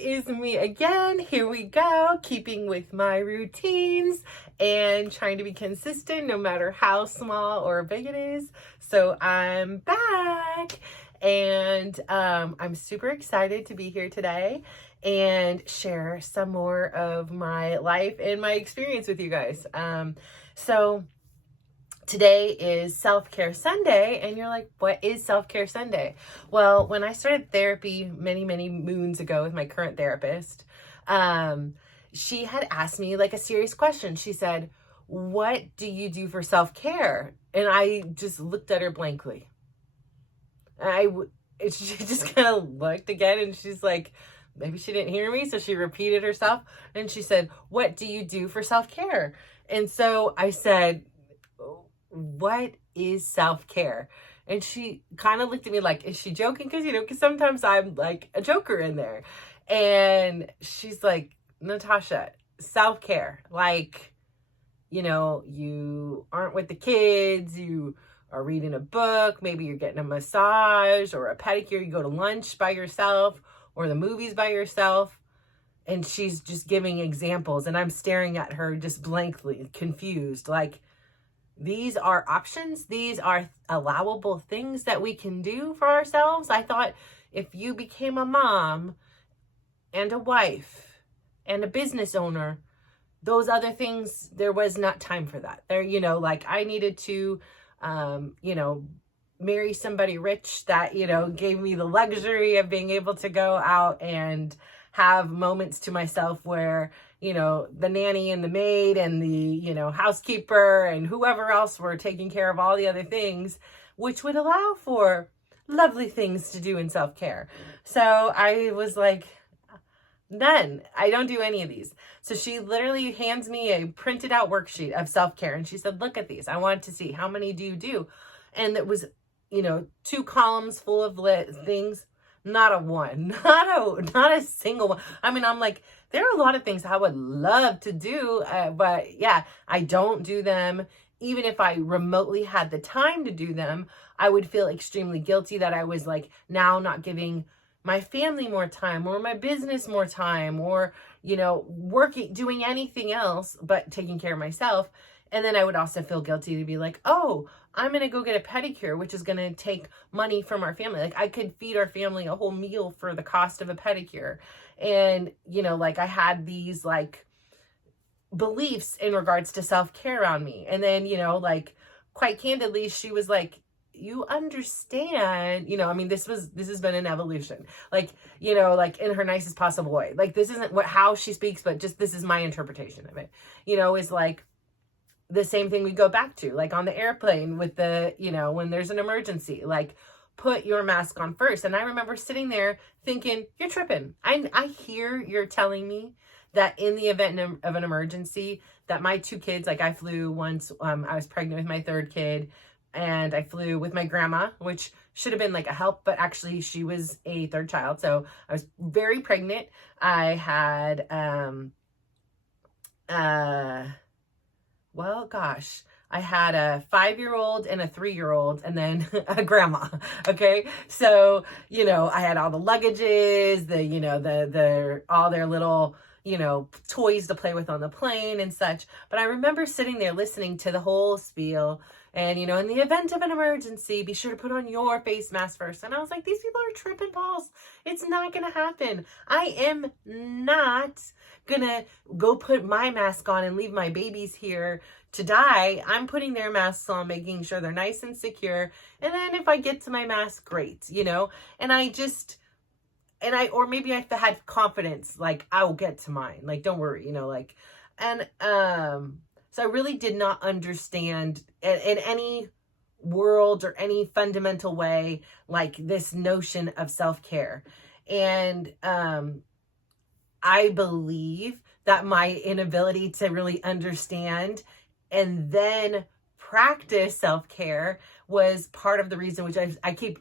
is me again. Here we go, keeping with my routines and trying to be consistent no matter how small or big it is. So I'm back and I'm super excited to be here today and share some more of my life and my experience with you guys. So today is Self-Care Sunday, and you're like, what is Self-Care Sunday? Well, when I started therapy many, many moons ago with my current therapist, she had asked me like a serious question. She said, what do you do for self-care? And I just looked at her blankly. She just kind of looked again, and she's like, maybe she didn't hear me, so she repeated herself, and she said, what do you do for self-care? And so I said, what is self-care? And she kind of looked at me like, is she joking? Because sometimes I'm like a joker in there. And she's like, Natasha, self-care, like, you aren't with the kids, you are reading a book, maybe you're getting a massage or a pedicure, you go to lunch by yourself or the movies by yourself. And she's just giving examples, and I'm staring at her just blankly, confused, like, these are options. These are allowable things that we can do for ourselves. I thought if you became a mom and a wife and a business owner, those other things, there was not time for that. Like I needed to, marry somebody rich that, gave me the luxury of being able to go out and have moments to myself where, the nanny and the maid and the, housekeeper and whoever else were taking care of all the other things, which would allow for lovely things to do in self-care. So I was like, none. I don't do any of these. So she literally hands me a printed out worksheet of self-care. And she said, look at these. I want to see how many do you do? And it was, 2 columns full of things. Not a one, not a single one. I mean, I'm like, there are a lot of things I would love to do, but yeah, I don't do them. Even if I remotely had the time to do them, I would feel extremely guilty that I was like now not giving my family more time or my business more time or, working, doing anything else but taking care of myself. And then I would also feel guilty to be like, oh, I'm going to go get a pedicure, which is going to take money from our family. Like I could feed our family a whole meal for the cost of a pedicure. And, like I had these like beliefs in regards to self-care around me. And then, like quite candidly, she was like, you understand, this has been an evolution, like, like in her nicest possible way. Like this isn't how she speaks, but just, this is my interpretation of it, is like, the same thing we go back to, like on the airplane with the, when there's an emergency, like put your mask on first. And I remember sitting there thinking, you're tripping. I hear you're telling me that in the event of an emergency that my 2 kids, like I flew once, I was pregnant with my 3rd kid and I flew with my grandma, which should have been like a help, but actually she was a 3rd child. So I was very pregnant. I had, well, gosh, I had a 5-year-old and a 3-year-old and then a grandma. Okay. So, I had all the luggages, all their little, toys to play with on the plane and such. But I remember sitting there listening to the whole spiel and, in the event of an emergency, be sure to put on your face mask first. And I was like, these people are tripping balls. It's not going to happen. I am not going to go put my mask on and leave my babies here to die. I'm putting their masks on, making sure they're nice and secure. And then if I get to my mask, great, and or maybe I had confidence, like I will get to mine. Like, don't worry, so I really did not understand in any world or any fundamental way, like this notion of self-care. And I believe that my inability to really understand and then practice self-care was part of the reason, which I keep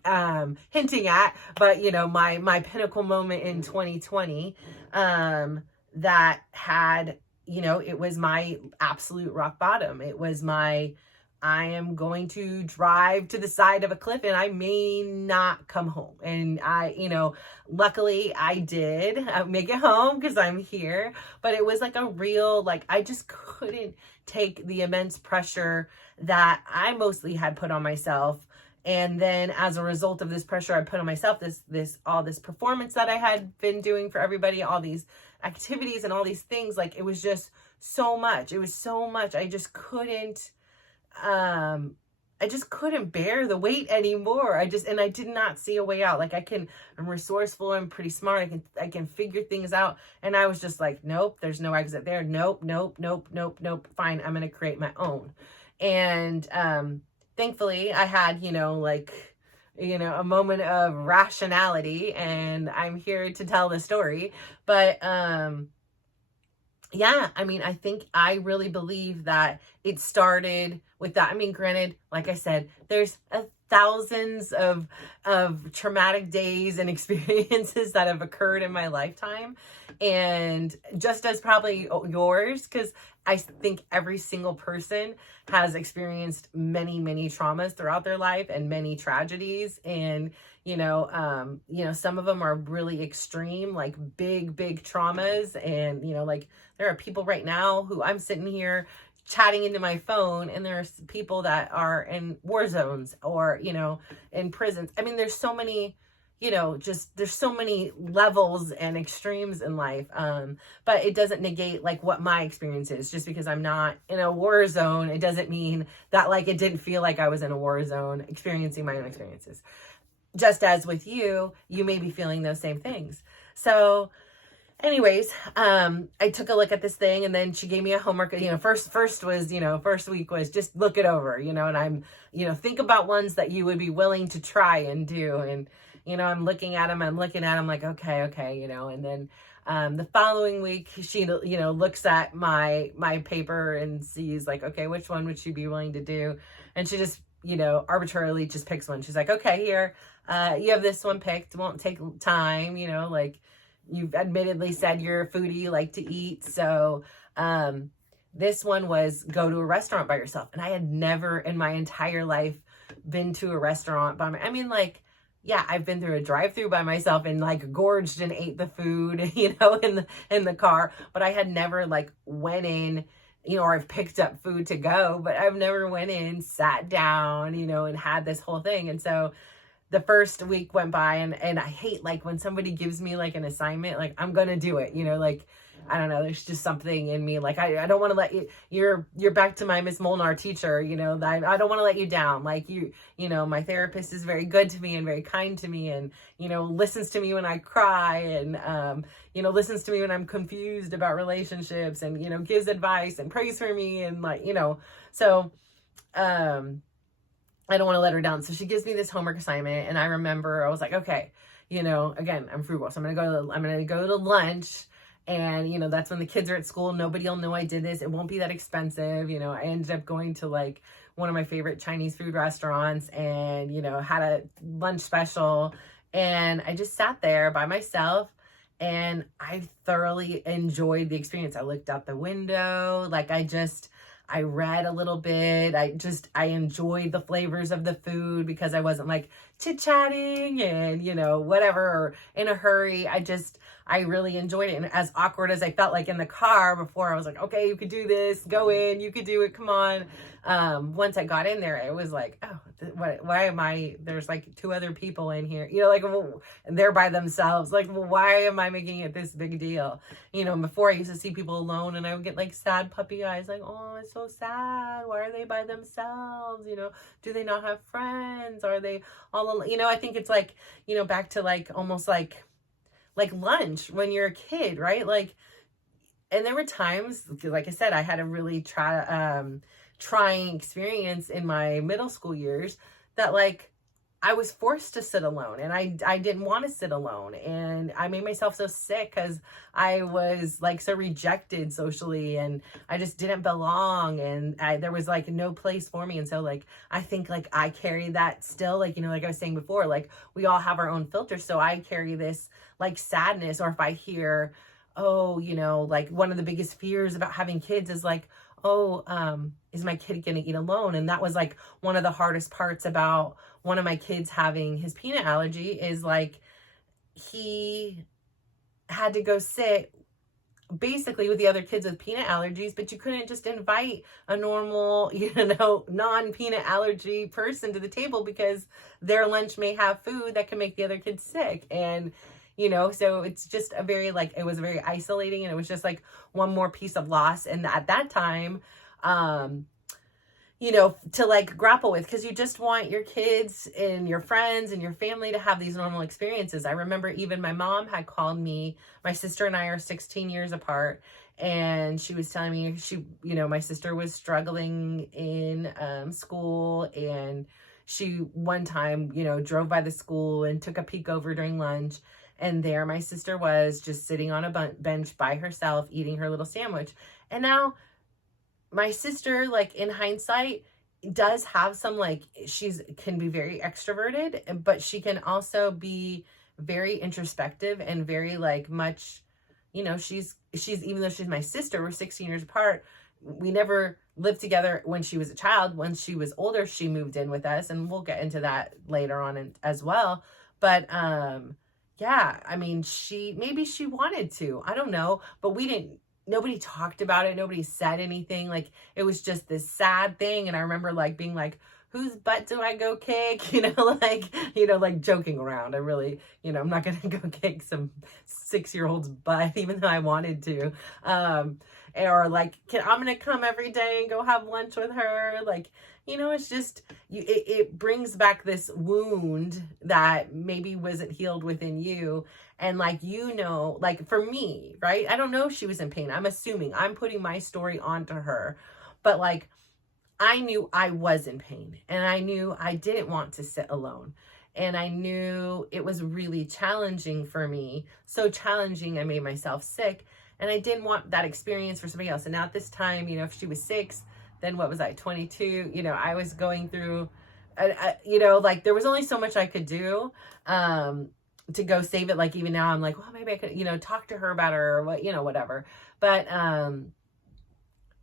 hinting at, but my pinnacle moment in 2020 that had, it was my absolute rock bottom. It was my I am going to drive to the side of a cliff and I may not come home. And luckily I did make it home because I'm here. But it was like a real, like, I just couldn't take the immense pressure that I mostly had put on myself. And then as a result of this pressure I put on myself, all this performance that I had been doing for everybody, all these activities and all these things, like it was just so much. It was so much. I just couldn't bear the weight anymore. And I did not see a way out. Like I'm resourceful, I'm pretty smart. I can figure things out. And I was just like, nope, there's no exit there. Nope. Fine. I'm going to create my own. And, thankfully I had, a moment of rationality, and I'm here to tell the story. But, yeah, I think I really believe that it started with that. Granted, like I said, there's thousands of traumatic days and experiences that have occurred in my lifetime, and just as probably yours, because I think every single person has experienced many, many traumas throughout their life and many tragedies. And, some of them are really extreme, like big traumas. And, there are people right now who I'm sitting here chatting into my phone, and there's people that are in war zones or, in prisons. There's so many, there's so many levels and extremes in life. But it doesn't negate like what my experience is. Just because I'm not in a war zone, it doesn't mean that like it didn't feel like I was in a war zone experiencing my own experiences. Just as with you may be feeling those same things. So anyways, I took a look at this thing, and then she gave me a homework. First week was just look it over, and I'm, think about ones that you would be willing to try and do. And, I'm looking at them like, okay. And then, the following week, she, looks at my paper and sees like, okay, which one would she be willing to do? And she just, arbitrarily just picks one. She's like, okay, here, you have this one picked. It won't take time, like, you've admittedly said you're a foodie, you like to eat. So this one was go to a restaurant by yourself. And I had never in my entire life been to a restaurant by yeah, I've been through a drive-through by myself and like gorged and ate the food, in the car. But I had never like went in, or I've picked up food to go, but I've never went in, sat down, and had this whole thing. And so the first week went by, and I hate like when somebody gives me like an assignment, like I'm going to do it, like, I don't know, there's just something in me. Like, I don't want to let you're back to my Miss Molnar teacher, that I don't want to let you down. Like my therapist is very good to me and very kind to me, and, listens to me when I cry, and, listens to me when I'm confused about relationships, and, gives advice and prays for me. And like, so, I don't want to let her down. So she gives me this homework assignment, and I remember I was like, okay, again, I'm frugal. So I'm going to go to lunch, and, that's when the kids are at school. Nobody will know I did this. It won't be that expensive. I ended up going to like one of my favorite Chinese food restaurants, and, had a lunch special, and I just sat there by myself, and I thoroughly enjoyed the experience. I looked out the window. Like I read a little bit. I enjoyed the flavors of the food because I wasn't like chit-chatting and, whatever, or in a hurry. I really enjoyed it. And as awkward as I felt like in the car before, I was like, okay, you could do this, go in, you could do it, come on. Once I got in there, it was like, oh, why am I, there's like two other people in here, and they're by themselves. Like, well, why am I making it this big deal? Before I used to see people alone, and I would get like sad puppy eyes, like, oh, it's so sad. Why are they by themselves? Do they not have friends? Are they all alone? I think it's like, back to like, almost like lunch when you're a kid, right? Like, and there were times, like I said, I had a really trying experience in my middle school years that like I was forced to sit alone, and I didn't want to sit alone, and I made myself so sick because I was like so rejected socially, and I just didn't belong, and there was like no place for me. And so like I think like I carry that still, like like I was saying before, like we all have our own filters. So I carry this like sadness, or if I hear, oh, like one of the biggest fears about having kids is like, oh, is my kid going to eat alone? And that was like one of the hardest parts about one of my kids having his peanut allergy, is like he had to go sit basically with the other kids with peanut allergies, but you couldn't just invite a normal, non-peanut allergy person to the table because their lunch may have food that can make the other kids sick. And, so it's just it was very isolating, and it was just like one more piece of loss. And at that time, to like grapple with, because you just want your kids and your friends and your family to have these normal experiences. I remember even my mom had called me. My sister and I are 16 years apart, and she was telling me my sister was struggling in school, and she one time, drove by the school and took a peek over during lunch, and there my sister was just sitting on a bench by herself eating her little sandwich. And now my sister, like in hindsight, does have some, like, can be very extroverted, but she can also be very introspective and very like much, she's even though she's my sister, we're 16 years apart. We never lived together when she was a child. When she was older, she moved in with us, and we'll get into that later on as well. But yeah, I mean, maybe she wanted to, I don't know, but nobody talked about it. Nobody said anything. Like, it was just this sad thing. And I remember like being like, whose butt do I go kick? Like joking around. I really, I'm not going to go kick some 6-year-old's butt, even though I wanted to. Or like, I'm going to come every day and go have lunch with her. Like, it's just, it brings back this wound that maybe wasn't healed within you. And like, like for me, right? I don't know if she was in pain. I'm assuming, I'm putting my story onto her, but like, I knew I was in pain, and I knew I didn't want to sit alone. And I knew it was really challenging for me. So challenging, I made myself sick, and I didn't want that experience for somebody else. And now at this time, if she was 6, then what was I, 22? I was going through, like there was only so much I could do to go save it. Like even now I'm like, well, maybe I could, talk to her about her or what, whatever. But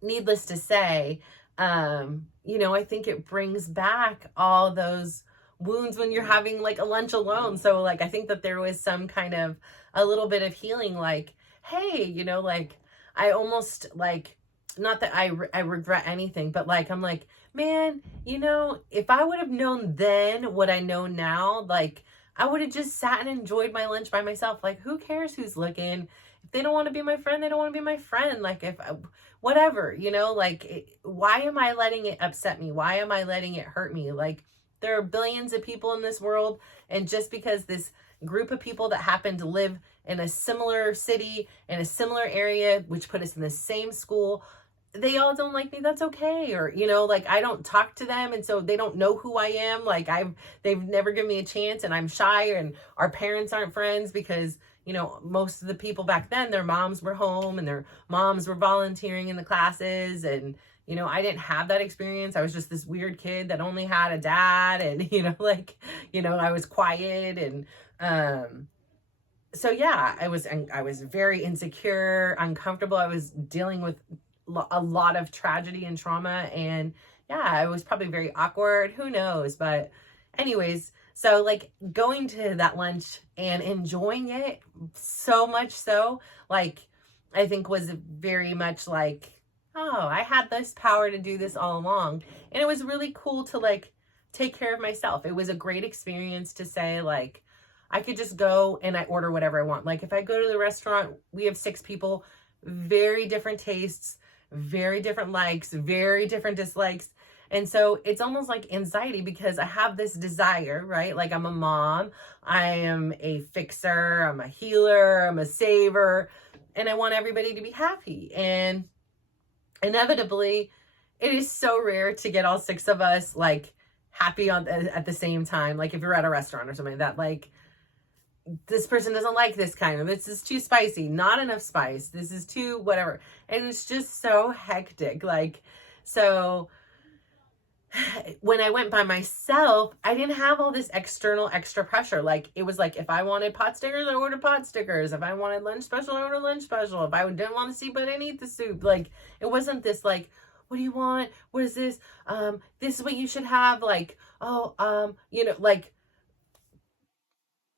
needless to say, I think it brings back all those wounds when you're having like a lunch alone. So like, I think that there was some kind of a little bit of healing, like, hey, like I almost like, not that I regret anything, but like, I'm like, man, if I would have known then what I know now, like I would have just sat and enjoyed my lunch by myself. Like, who cares who's looking? If they don't want to be my friend, they don't want to be my friend. Like whatever, why am I letting it upset me? Why am I letting it hurt me? Like, there are billions of people in this world. And just because this group of people that happen to live in a similar city, in a similar area, which put us in the same school, they all don't like me, that's okay. Or, like I don't talk to them, and so they don't know who I am. Like they've never given me a chance, and I'm shy, and our parents aren't friends because, most of the people back then, their moms were home and their moms were volunteering in the classes. And, I didn't have that experience. I was just this weird kid that only had a dad, and, I was quiet. And, so yeah, I was very insecure, uncomfortable. I was dealing with a lot of tragedy and trauma, and yeah, I was probably very awkward, who knows. But anyways, so like going to that lunch and enjoying it so much so, like, I think was very much like, oh, I had this power to do this all along. And it was really cool to like take care of myself. It was a great experience to say, like, I could just go and I order whatever I want. Like if I go to the restaurant, we have 6 people, very different tastes, very different likes, very different dislikes. And so it's almost like anxiety because I have this desire, right? Like I'm a mom, I am a fixer, I'm a healer, I'm a saver, and I want everybody to be happy. And inevitably, it is so rare to get all 6 of us like happy at the same time. Like if you're at a restaurant or something that like, this person doesn't like this kind of, this is too spicy, not enough spice, this is too whatever. And it's just so hectic. Like, so when I went by myself, I didn't have all this external extra pressure. Like it was like, if I wanted pot stickers, I ordered pot stickers. If I wanted lunch special, I ordered lunch special. If I didn't want the soup, I didn't eat the soup. Like it wasn't this like, what do you want? What is this? This is what you should have. Like, oh, like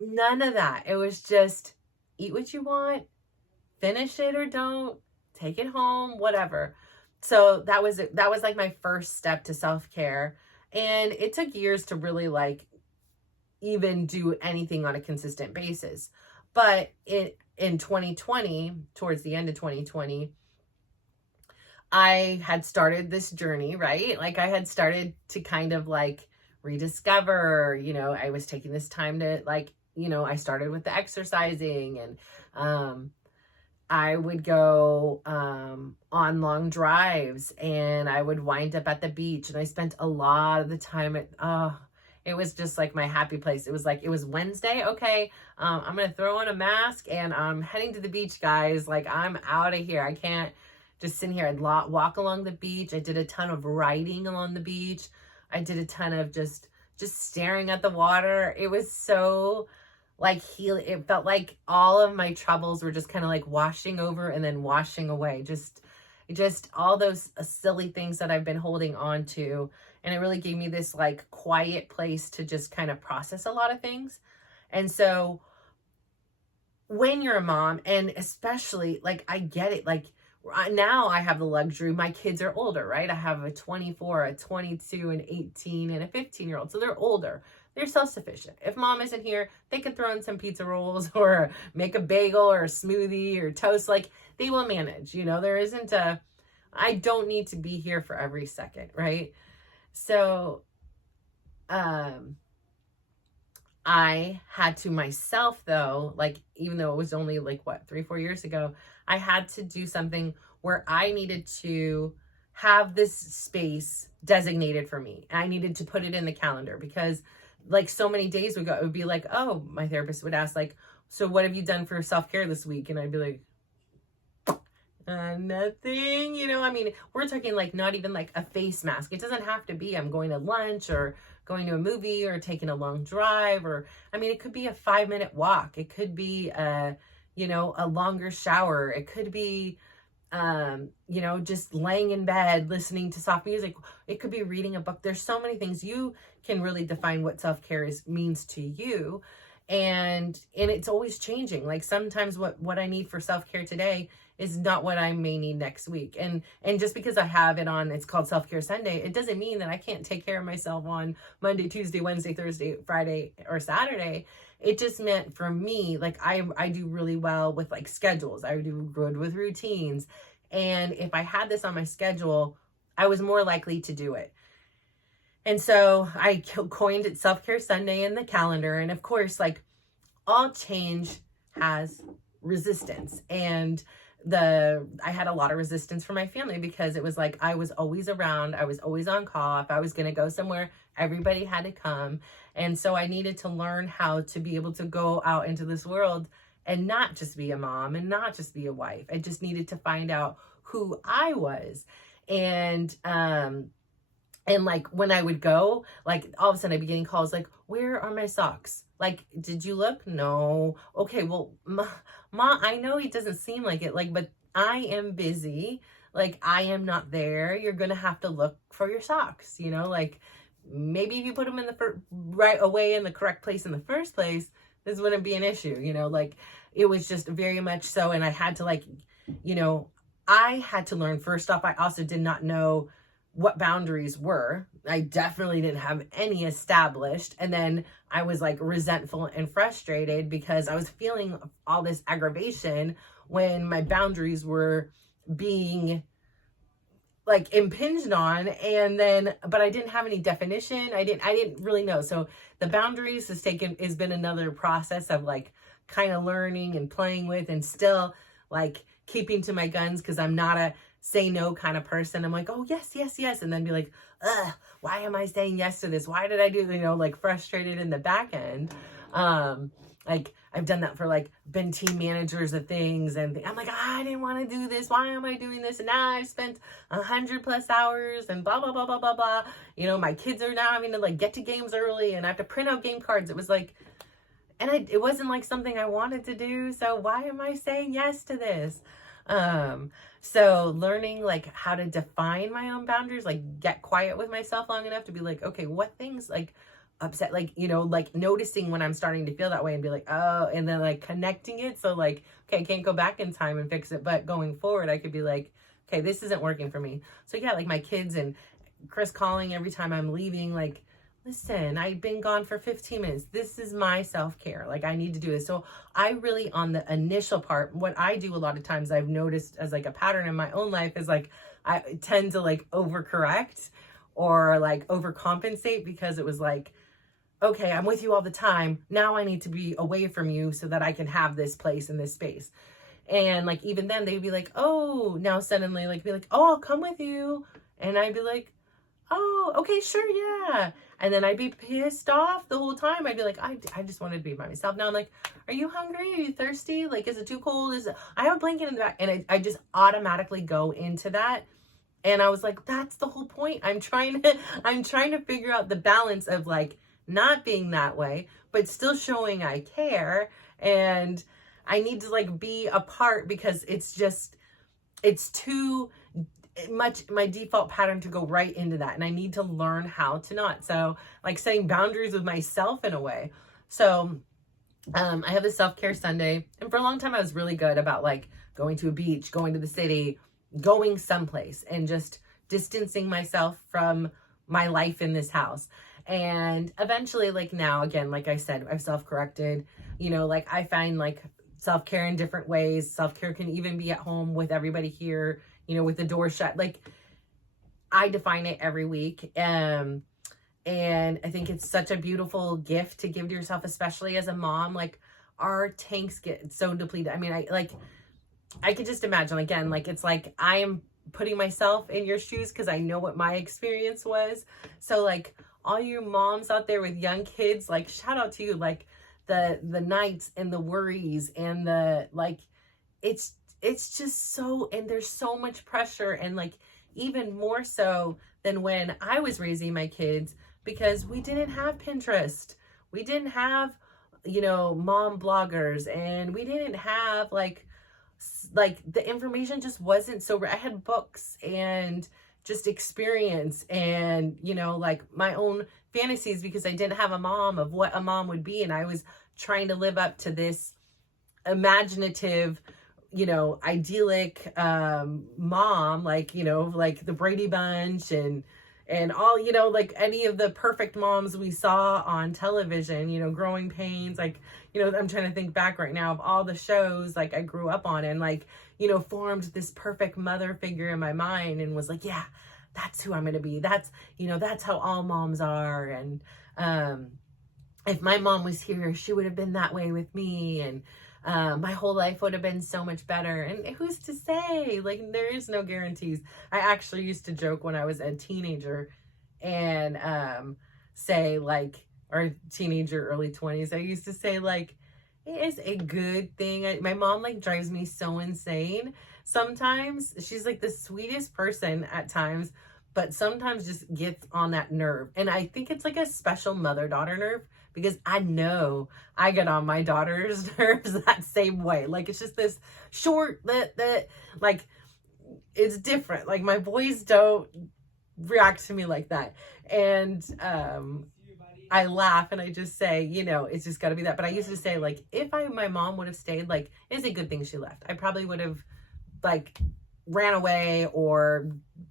none of that. It was just eat what you want, finish it or don't, take it home, whatever. So that was like my first step to self-care. And it took years to really like even do anything on a consistent basis. But in 2020, towards the end of 2020, I had started this journey, right? Like I had started to kind of like rediscover, I was taking this time to like, I started with the exercising, and I would go on long drives, and I would wind up at the beach, and I spent a lot of the time it was just like my happy place. It was like, it was Wednesday. Okay. I'm going to throw on a mask and I'm heading to the beach, guys. Like I'm out of here. I can't just sit here. I'd walk along the beach. I did a ton of writing along the beach. I did a ton of just staring at the water. It was so like healing. It felt like all of my troubles were just kind of like washing over and then washing away. Just all those silly things that I've been holding on to. And it really gave me this like quiet place to just kind of process a lot of things. And so when you're a mom, and especially like, I get it, like now I have the luxury, my kids are older, right? I have a 24, a 22, an 18, and a 15-year-old. So they're older. They're self-sufficient. If mom isn't here, they can throw in some pizza rolls or make a bagel or a smoothie or toast. Like they will manage, there isn't I don't need to be here for every second, right? So, I had to myself though, like, even though it was only like 3-4 years ago, I had to do something where I needed to have this space designated for me. I needed to put it in the calendar, because like so many days would go, it would be like, oh, my therapist would ask like, so what have you done for self-care this week? And I'd be like, nothing, I mean, we're talking like not even like a face mask. It doesn't have to be I'm going to lunch or going to a movie or taking a long drive, or I mean, it could be a 5-minute walk. It could be a longer shower. It could be just laying in bed listening to soft music. It could be reading a book. There's so many things. You can really define what self-care means to you, and it's always changing. Like sometimes what I need for self-care today is not what I may need next week. And just because I have it on, it's called Self-Care Sunday, it doesn't mean that I can't take care of myself on Monday, Tuesday, Wednesday, Thursday, Friday, or Saturday. It just meant for me, like I do really well with like schedules. I do good with routines. And if I had this on my schedule, I was more likely to do it. And so I coined it Self-Care Sunday in the calendar. And of course, like all change has resistance. And I had a lot of resistance from my family, because it was like, I was always around. I was always on call. If I was going to go somewhere, everybody had to come. And so I needed to learn how to be able to go out into this world and not just be a mom and not just be a wife. I just needed to find out who I was. And like when I would go, like all of a sudden I'd be getting calls like, where are my socks? Like, did you look? No. Okay, well, Ma, I know it doesn't seem like it, like, but I am busy. Like, I am not there. You're going to have to look for your socks, like maybe if you put them in right away in the correct place in the first place, this wouldn't be an issue, like it was just very much so. And I had to like, I had to learn, first off, I also did not know what boundaries were. I definitely didn't have any established. And then I was like resentful and frustrated because I was feeling all this aggravation when my boundaries were being like impinged on. And then, but I didn't have any definition. I didn't really know. So the boundaries has been another process of like kind of learning and playing with, and still like keeping to my guns, because I'm not a say no kind of person. I'm like, oh yes, yes, yes. And then be like, why am I saying yes to this? Why did I do, like frustrated in the back end. Like I've done that for like been team managers of things, and I'm like, I didn't want to do this. Why am I doing this? And now I've spent 100+ hours and blah, blah, blah, blah, blah, blah. My kids are now having to like get to games early, and I have to print out game cards. It was like, and it wasn't like something I wanted to do. So why am I saying yes to this? So learning like how to define my own boundaries, like get quiet with myself long enough to be like, okay, what things like upset, like, like noticing when I'm starting to feel that way and be like, oh, and then like connecting it. So like, okay, I can't go back in time and fix it, but going forward, I could be like, okay, this isn't working for me. So yeah, like my kids and Chris calling every time I'm leaving, like, listen, I've been gone for 15 minutes. This is my self-care. Like I need to do this. So I really, on the initial part, what I do a lot of times I've noticed as like a pattern in my own life is like, I tend to like overcorrect or like overcompensate because it was like, okay, I'm with you all the time. Now I need to be away from you so that I can have this place and this space. And like, even then they'd be like, oh, now suddenly like be like, oh, I'll come with you. And I'd be like, oh, okay, sure, yeah. And then I'd be pissed off the whole time. I'd be like, I just wanted to be by myself. Now I'm like, are you hungry? Are you thirsty? Like, is it too cold? I have a blanket in the back. And I just automatically go into that. And I was like, that's the whole point. I'm trying to figure out the balance of like not being that way, but still showing I care. And I need to like be apart because it's too much my default pattern to go right into that. And I need to learn how to not. So like setting boundaries with myself in a way. So I have a self-care Sunday. And for a long time, I was really good about like going to a beach, going to the city, going someplace and just distancing myself from my life in this house. And eventually, like now, again, like I said, I've self-corrected, like I find like self-care in different ways. Self-care can even be at home with everybody here, with the door shut. Like I define it every week. And I think it's such a beautiful gift to give to yourself, especially as a mom. Like our tanks get so depleted. I mean, I could just imagine again, like, it's like, I am putting myself in your shoes because I know what my experience was. So like all you moms out there with young kids, like shout out to you, like the nights and the worries and the, like, it's just so, and there's so much pressure and like even more so than when I was raising my kids because we didn't have Pinterest. We didn't have, mom bloggers and we didn't have like the information just wasn't so, I had books and just experience and, like my own fantasies because I didn't have a mom of what a mom would be. And I was trying to live up to this imaginative, idyllic mom, like, like the Brady Bunch and all, like any of the perfect moms we saw on television, Growing Pains, like, I'm trying to think back right now of all the shows like I grew up on and like, formed this perfect mother figure in my mind and was like, yeah, that's who I'm going to be. That's, that's how all moms are. And if my mom was here, she would have been that way with me. And my whole life would have been so much better. And who's to say? Like, there is no guarantees. I actually used to joke when I was a teenager and say like, or teenager, early 20s, I used to say like, it is a good thing. My mom like drives me so insane. Sometimes she's like the sweetest person at times, but sometimes just gets on that nerve. And I think it's like a special mother-daughter nerve because I know I get on my daughter's nerves that same way. Like it's just this short that like it's different. Like my boys don't react to me like that. And I laugh and I just say, it's just got to be that. But I used to say, like, if my mom would have stayed, like, it's a good thing she left. I probably would have, like, ran away or,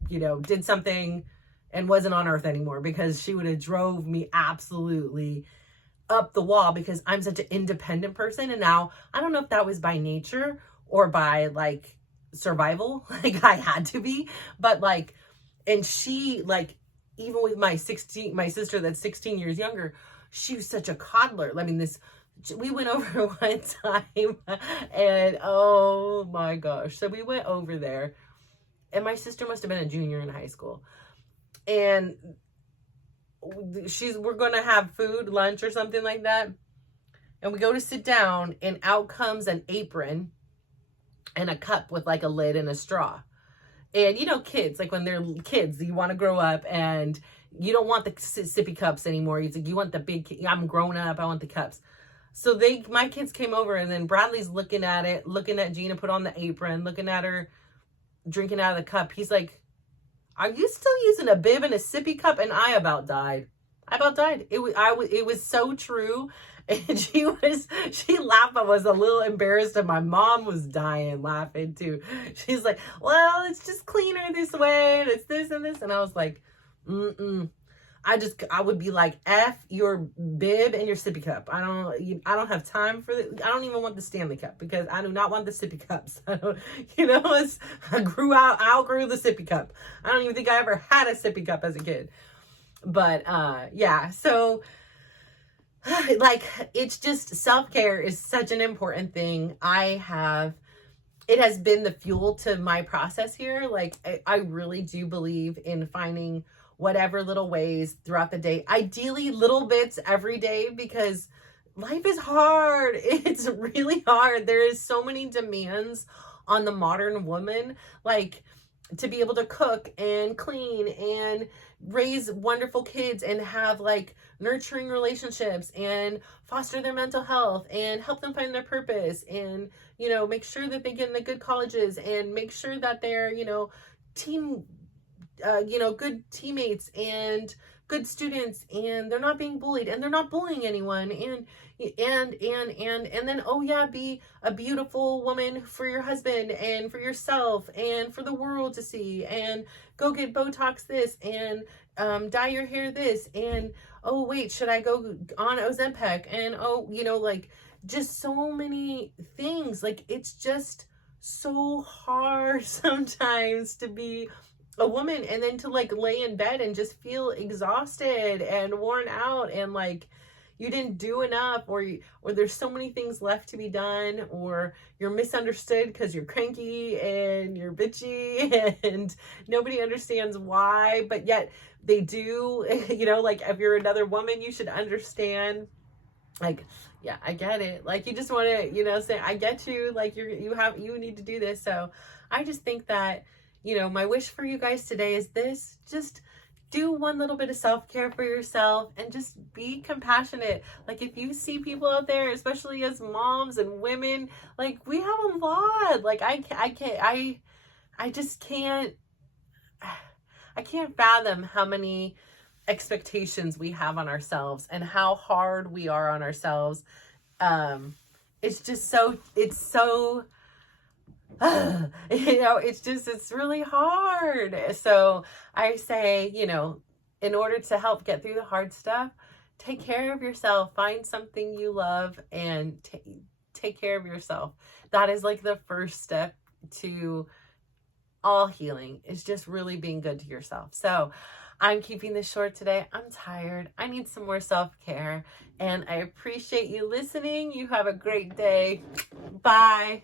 did something and wasn't on earth anymore because she would have drove me absolutely up the wall because I'm such an independent person. And now I don't know if that was by nature or by, like, survival. Like, I had to be. But, like, and she, like, even with my sister that's 16 years younger, she was such a coddler. I mean, we went over one time and oh my gosh. So we went over there and my sister must have been a junior in high school. And we're going to have food, lunch or something like that. And we go to sit down and out comes an apron and a cup with like a lid and a straw. And, kids, like when they're kids, you want to grow up and you don't want the sippy cups anymore. You want the big, I'm grown up, I want the cups. So my kids came over, and then Bradley's looking at it, looking at Gina put on the apron, looking at her drinking out of the cup. He's like, "Are you still using a bib and a sippy cup?" And I about died. It was so true. And she laughed. I was a little embarrassed, and my mom was dying laughing too. She's like, "Well, it's just cleaner this way, and it's this and this." And I was like, I would be like, F your bib and your sippy cup. I don't have time for it. I don't even want the Stanley cup, because I do not want the sippy cups. I outgrew the sippy cup. I don't even think I ever had a sippy cup as a kid. But, yeah, so like, it's just, self-care is such an important thing. It has been the fuel to my process here. Like, I really do believe in finding whatever little ways throughout the day, ideally little bits every day, because life is hard. It's really hard. There is so many demands on the modern woman, like to be able to cook and clean and raise wonderful kids and have like nurturing relationships and foster their mental health and help them find their purpose and, make sure that they get into good colleges and make sure that they're, good teammates and good students, and they're not being bullied and they're not bullying anyone, and then, oh yeah, be a beautiful woman for your husband and for yourself and for the world to see, and go get Botox this, and dye your hair this, and oh wait, should I go on Ozempic, and like, just so many things. Like, it's just so hard sometimes to be a woman, and then to like lay in bed and just feel exhausted and worn out, and like you didn't do enough, or there's so many things left to be done, or you're misunderstood because you're cranky and you're bitchy and nobody understands why, but yet they do. Like, if you're another woman, you should understand. Like, yeah, I get it. Like, you just want to, say, I get you. Like, you need to do this. So I just think that, my wish for you guys today is this: just do one little bit of self-care for yourself and just be compassionate. Like, if you see people out there, especially as moms and women, like, we have a lot. Like, I can't fathom how many expectations we have on ourselves and how hard we are on ourselves. It's really hard. So I say, in order to help get through the hard stuff, take care of yourself, find something you love, and take care of yourself. That is like the first step to all healing, is just really being good to yourself. So I'm keeping this short today. I'm tired. I need some more self-care, and I appreciate you listening. You have a great day. Bye.